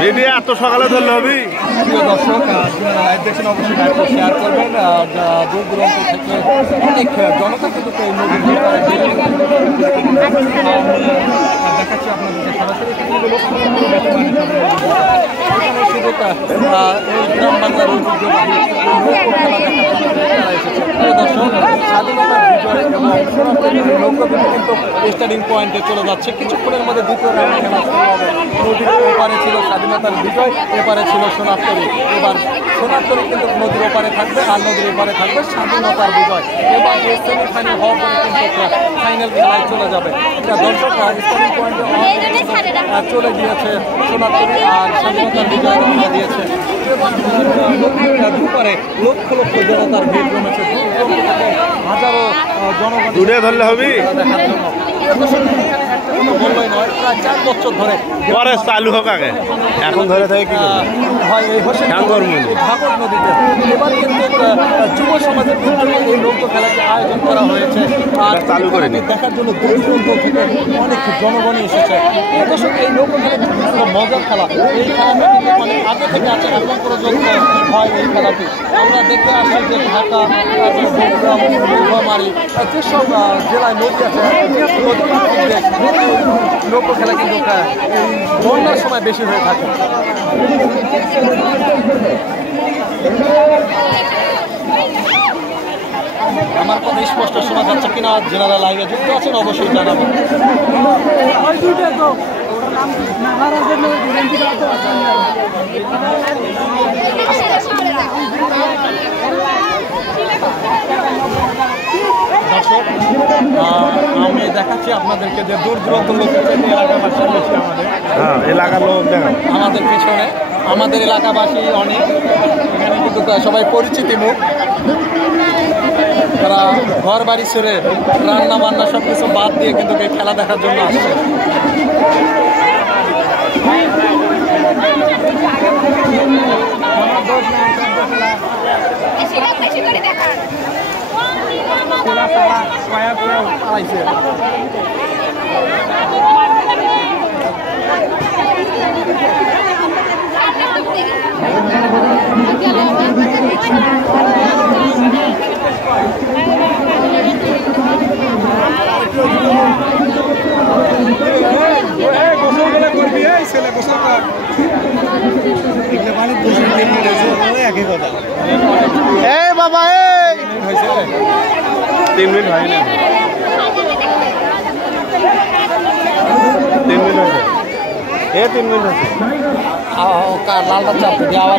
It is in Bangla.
ভিডিও এত সকালে ধরলে হবি। প্রিয় দর্শক, লাইভ দেখছেন অবশ্যই লাইভটা শেয়ার করবেন। দূর দূরান্ত থেকে অনেক জনতা কিন্তু এই নদীর দেখাচ্ছি আপনাদেরকে সরাসরি শুধু এই গ্রাম বাংলার ঐতিহ্যবাহী খেলা দেখার জন্য এসেছে। প্রিয় দর্শক, স্বাধীনতার বিজয় এবং নৌকাগুলি কিন্তু স্টার্টিং পয়েন্টে চলে যাচ্ছে। কিছুক্ষণের মধ্যে দ্বিতীয় রাউন্ড খেলা শুরু হবে। নদীর ওপারে ছিল স্বাধীনতার বিজয়, এপারে ছিল সোনারতরী। এবার সোনারতরী কিন্তু নদীর ওপারে থাকবে আর নদীর এপারে থাকবে স্বাধীনতার বিজয়। এবার এই সেমিফাইনাল হওয়ার পরে কিন্তু ফাইনাল খেলায় চলে যাবে। দর্শক, স্টার্টিং পয়েন্টে চলে গিয়েছে সোনারতরী আর স্বাধীনতার বিজয় রওনা দিয়েছে। দুপারে লক্ষ লক্ষ জনতার ভিড় জমেছে। হাজারো জনগণ ধরলে হবে দেখার জন্য। বললেই নয়, প্রায় 4 বছর ধরে পরে চালু হোক আগে, এখন ধরে থাকে কি হয় এই হোসেন ভাগর নদীতে। এবার কিন্তু যুব সমাজের উদ্যোগে এই নৌকো খেলাকে আয়োজন করা হয়েছে আর চালু করে দেখার জন্য দূর দূরান্ত থেকে অনেক জনগণই এসেছে। দর্শক, এই নৌকো খেলা একটা মজার খেলা। এই খেলাটা কিন্তু অনেক আগে থেকে আছে, এখন পর্যন্ত হয় এই খেলাটি। আমরা দেখে আসছি যে ঢাকা, নীলফামারী যেসব জেলায় নদী আছে, নৌকো খেলা কিন্তু এই বন্যার সময় বেশি হয়ে থাকে। আমার কথা স্পষ্ট শোনা যাচ্ছে কিনা, যারা লাইভে যুক্ত আছেন অবশ্যই জানাবেন। দর্শক, আমি দেখাচ্ছি আপনাদেরকে যে দূর দূরান্ত লোক এলাকাবাসী বেশি এলাকার লোক আমাদের পিছনে, আমাদের এলাকাবাসী অনেক। এখানে কিন্তু সবাই পরিচিতি মুখ। তারা ঘর বাড়ি ছেড়ে রান্না বান্না সব কিছু বাদ দিয়ে কিন্তু এই খেলা দেখার জন্য আসছে। বাবা 3 মিনিট হয় না, 3 মিনিট হয়েছে। 3 মিনিট হয়েছে। লালটা চাপ দিয়ে আবার